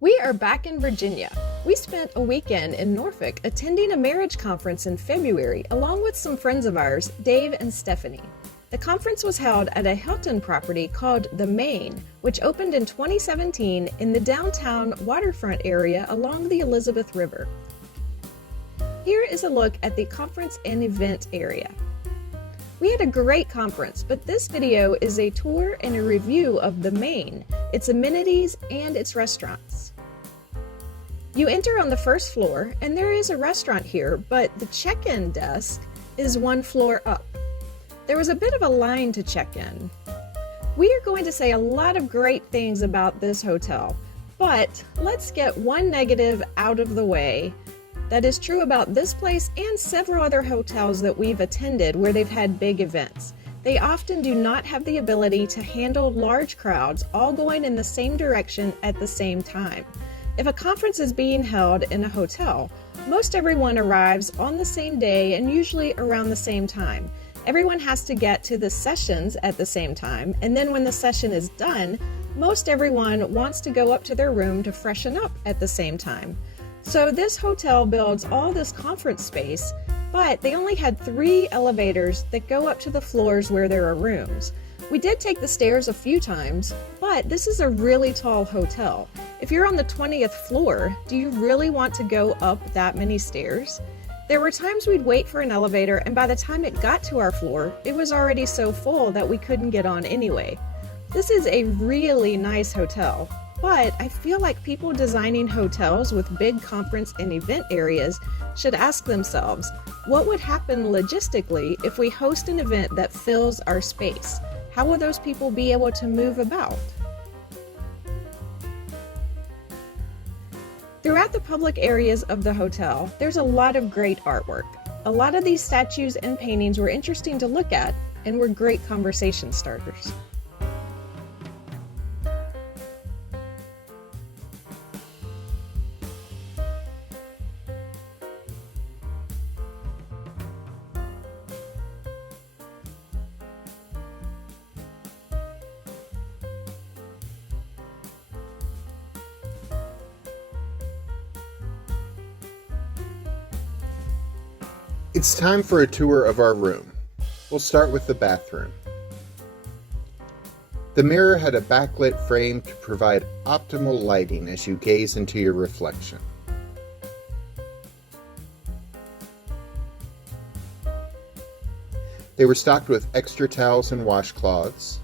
We are back in Virginia. We spent a weekend in Norfolk attending a marriage conference in February along with some friends of ours, Dave and Stephanie. The conference was held at a Hilton property called the Main, which opened in 2017 in the downtown waterfront area along the Elizabeth River. Here is a look at the conference and event area. We had a great conference, but this video is a tour and a review of the Main, its amenities, and its restaurants. You enter on the first floor, and there is a restaurant here, but the check-in desk is one floor up. There was a bit of a line to check in. We are going to say a lot of great things about this hotel, but let's get one negative out of the way. That is true about this place and several other hotels that we've attended where they've had big events. They often do not have the ability to handle large crowds all going in the same direction at the same time. If a conference is being held in a hotel, most everyone arrives on the same day and usually around the same time. Everyone has to get to the sessions at the same time, and then when the session is done, most everyone wants to go up to their room to freshen up at the same time. So this hotel builds all this conference space, but they only had 3 elevators that go up to the floors where there are rooms. We did take the stairs a few times, but this is a really tall hotel. If you're on the 20th floor, do you really want to go up that many stairs? There were times we'd wait for an elevator, and by the time it got to our floor, it was already so full that we couldn't get on anyway. This is a really nice hotel. But I feel like people designing hotels with big conference and event areas should ask themselves, what would happen logistically if we host an event that fills our space? How will those people be able to move about? Throughout the public areas of the hotel, there's a lot of great artwork. A lot of these statues and paintings were interesting to look at and were great conversation starters. It's time for a tour of our room. We'll start with the bathroom. The mirror had a backlit frame to provide optimal lighting as you gaze into your reflection. They were stocked with extra towels and washcloths.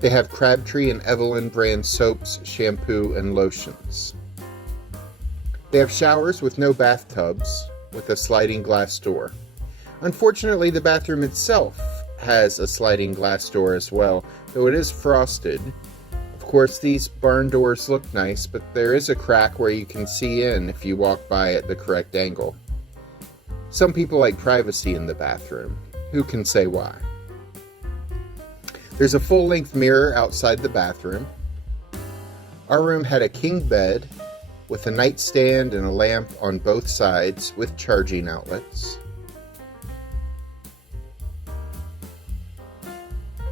They have Crabtree and Evelyn brand soaps, shampoo, and lotions. They have showers with no bathtubs, with a sliding glass door. Unfortunately, the bathroom itself has a sliding glass door as well, though it is frosted. Of course, these barn doors look nice, but there is a crack where you can see in if you walk by at the correct angle. Some people like privacy in the bathroom. Who can say why? There's a full-length mirror outside the bathroom. Our room had a king bed with a nightstand and a lamp on both sides with charging outlets.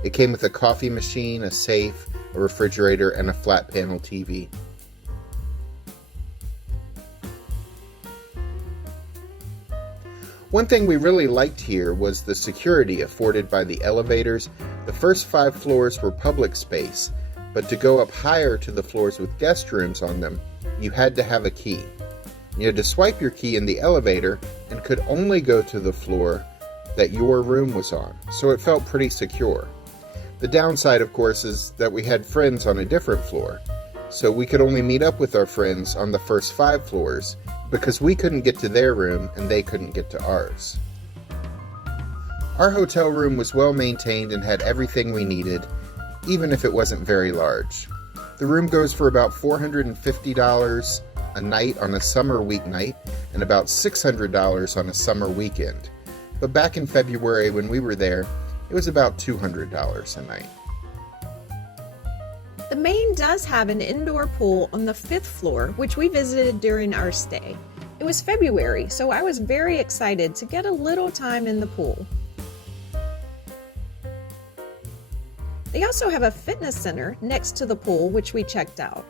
It came with a coffee machine, a safe, a refrigerator, and a flat panel TV. One thing we really liked here was the security afforded by the elevators. The first 5 floors were public space, but to go up higher to the floors with guest rooms on them, you had to have a key. You had to swipe your key in the elevator and could only go to the floor that your room was on, so it felt pretty secure. The downside, of course, is that we had friends on a different floor, so we could only meet up with our friends on the first 5 floors because we couldn't get to their room and they couldn't get to ours. Our hotel room was well maintained and had everything we needed, even if it wasn't very large. The room goes for about $450 a night on a summer weeknight and about $600 on a summer weekend. But back in February when we were there, it was about $200 a night. The Main does have an indoor pool on the 5th floor, which we visited during our stay. It was February, so I was very excited to get a little time in the pool. They also have a fitness center next to the pool, which we checked out.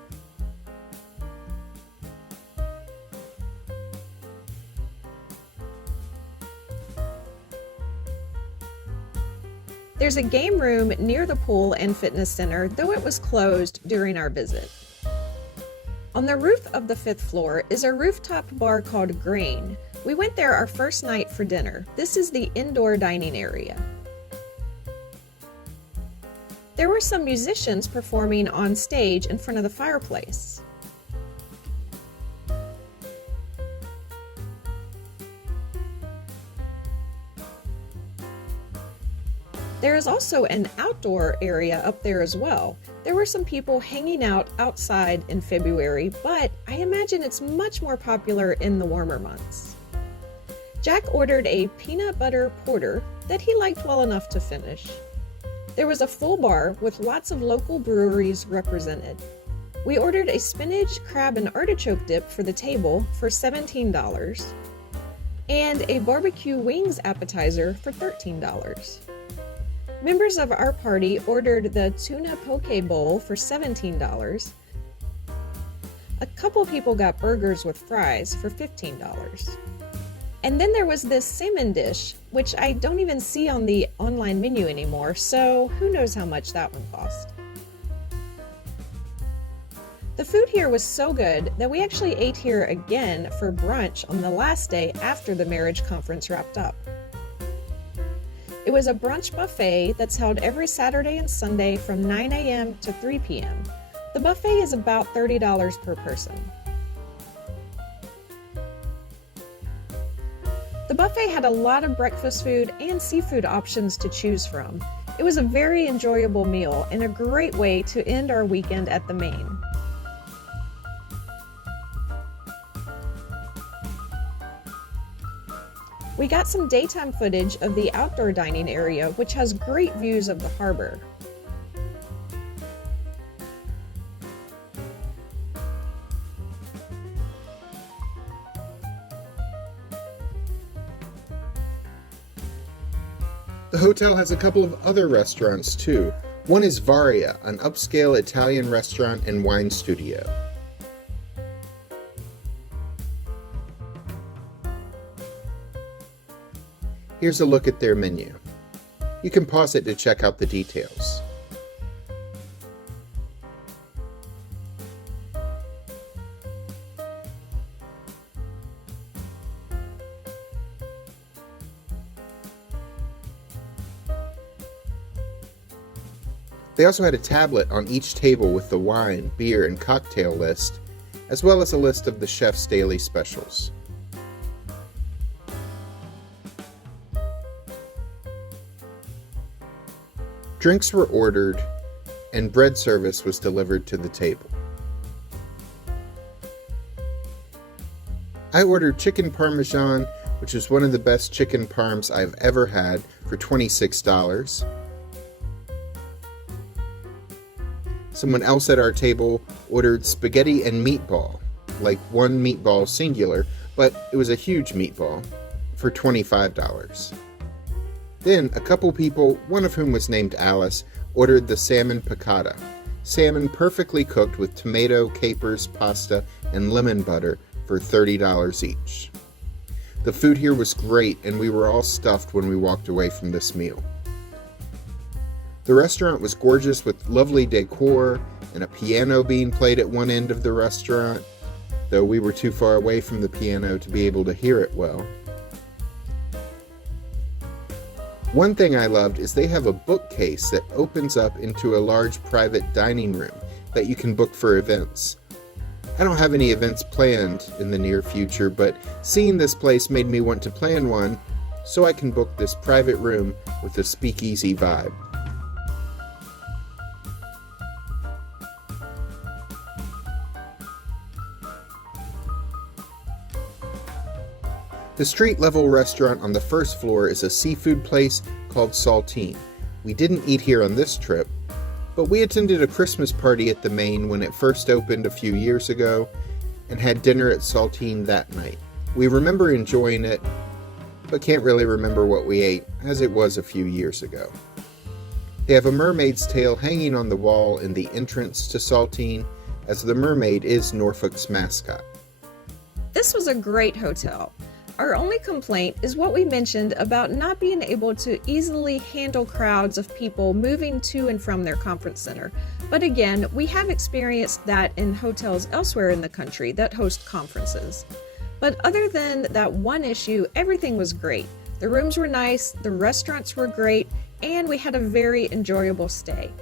There's a game room near the pool and fitness center, though it was closed during our visit. On the roof of the 5th floor is a rooftop bar called Green. We went there our first night for dinner. This is the indoor dining area. There were some musicians performing on stage in front of the fireplace. There is also an outdoor area up there as well. There were some people hanging out outside in February, but I imagine it's much more popular in the warmer months. Jack ordered a peanut butter porter that he liked well enough to finish. There was a full bar with lots of local breweries represented. We ordered a spinach, crab, and artichoke dip for the table for $17 and a barbecue wings appetizer for $13. Members of our party ordered the tuna poke bowl for $17. A couple people got burgers with fries for $15. And then there was this salmon dish, which I don't even see on the online menu anymore, so who knows how much that one cost. The food here was so good that we actually ate here again for brunch on the last day after the marriage conference wrapped up. It was a brunch buffet that's held every Saturday and Sunday from 9 a.m. to 3 p.m. The buffet is about $30 per person. The buffet had a lot of breakfast food and seafood options to choose from. It was a very enjoyable meal and a great way to end our weekend at the Main. We got some daytime footage of the outdoor dining area, which has great views of the harbor. The hotel has a couple of other restaurants too. One is Varia, an upscale Italian restaurant and wine studio. Here's a look at their menu. You can pause it to check out the details. They also had a tablet on each table with the wine, beer, and cocktail list, as well as a list of the chef's daily specials. Drinks were ordered, and bread service was delivered to the table. I ordered chicken parmesan, which is one of the best chicken parms I've ever had, for $26. Someone else at our table ordered spaghetti and meatball, like one meatball singular, but it was a huge meatball, for $25. Then a couple people, one of whom was named Alice, ordered the salmon piccata. Salmon perfectly cooked with tomato, capers, pasta, and lemon butter for $30 each. The food here was great, and we were all stuffed when we walked away from this meal. The restaurant was gorgeous with lovely decor and a piano being played at one end of the restaurant, though we were too far away from the piano to be able to hear it well. One thing I loved is they have a bookcase that opens up into a large private dining room that you can book for events. I don't have any events planned in the near future, but seeing this place made me want to plan one so I can book this private room with a speakeasy vibe. The street-level restaurant on the first floor is a seafood place called Saltine. We didn't eat here on this trip, but we attended a Christmas party at the Main when it first opened a few years ago and had dinner at Saltine that night. We remember enjoying it, but can't really remember what we ate, as it was a few years ago. They have a mermaid's tail hanging on the wall in the entrance to Saltine, as the mermaid is Norfolk's mascot. This was a great hotel. Our only complaint is what we mentioned about not being able to easily handle crowds of people moving to and from their conference center. But again, we have experienced that in hotels elsewhere in the country that host conferences. But other than that one issue, everything was great. The rooms were nice, the restaurants were great, and we had a very enjoyable stay.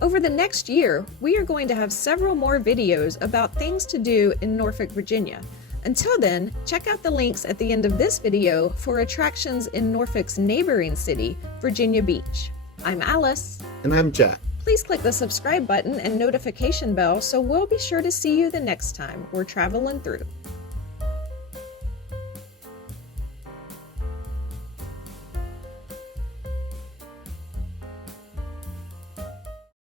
Over the next year, we are going to have several more videos about things to do in Norfolk, Virginia. Until then, check out the links at the end of this video for attractions in Norfolk's neighboring city, Virginia Beach. I'm Alice. And I'm Jack. Please click the subscribe button and notification bell so we'll be sure to see you the next time we're traveling through.